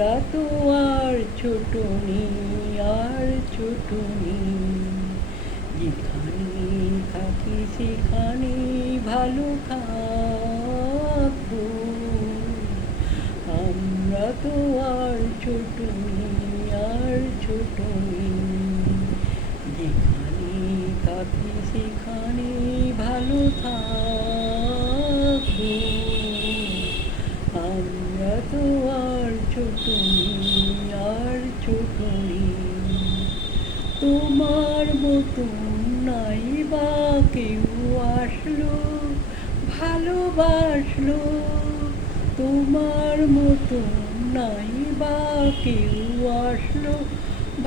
আমরা তো আর ছোট নেই, আর ছোট নেই। যেখানে থাকি সেখানে ভালো থাকবো। আমরা তো আর ছোট নেই, আর ছোট নেই। যেখানে থাকি সেখানে ভালো থাকবো। আমরা তো আর ছোট নেই, আর ছোট নেই। তোমার মতন নাই বা কেউ আসলো, ভালোবাসলো। তোমার মতন নাই বা কেউ আসলো,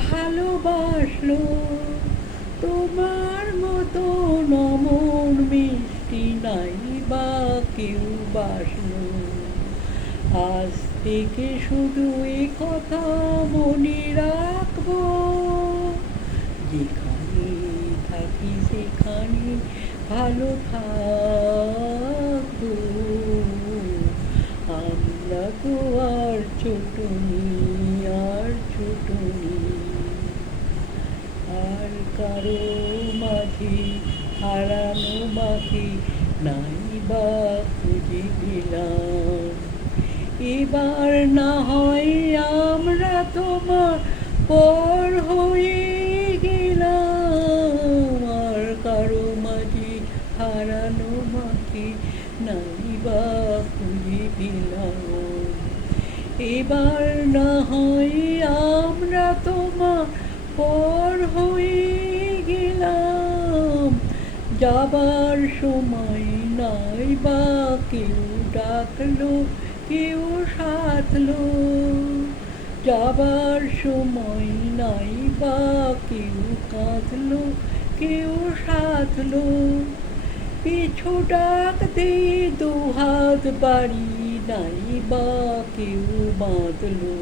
ভালোবাসলো। তোমার মতন অমন মিষ্টি নাই বা কেউ বাসলো। আজ থেকে শুধু এই কথা মনে রাখবো, যেখানে থাকি সেখানে ভালো থাকবো। আমরা তো আর ছোট নেই, আর ছোট নেই। আর কারো মাঝে হারানো মাঝে নাই বা খুঁজে পেলাম। এবার না হয় আমরা তোমার পর হয়ে গেলাম। আর কারো মাঝে হারানো মাঝে নাই বা খুঁজে পেলাম। এবার না হয় আমরা তোমার পর হয়ে গেলাম। যাবার সময় নাই বা কেউ ডাকলো, কেউ সাথলো। যাবার সময় নাই বা কেউ কাঁদলো, কেউ সাথলো। পিছু ডাক দিয়ে দুহাত বাড়ি নাই বা কেউ বাঁধলো।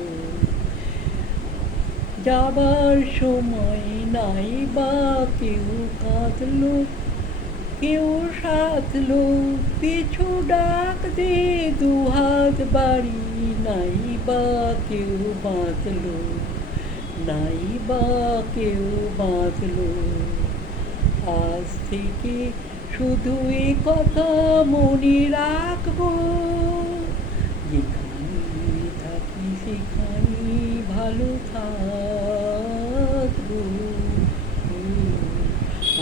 যাবার সময় নাই বা কেউ কাঁদলো, কেউ সাথলো। পিছু ডাক দিয়ে দুহাত বাড়ি নাই বা কেউ বাঁধলো, নাই বা কেউ বাঁধলো। আজ থেকে শুধু এ কথা মনে রাখবো, যেখানে থাকি সেখানে ভালো থাকবো।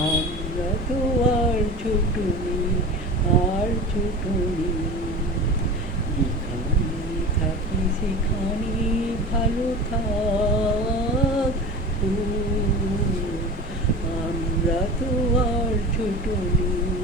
আমরা তো আর ছোট নেই, আর ছোট নেই। যেখানে থাকি সেখানে ভালো থাকবো। আমরা তো আর ছোট নেই।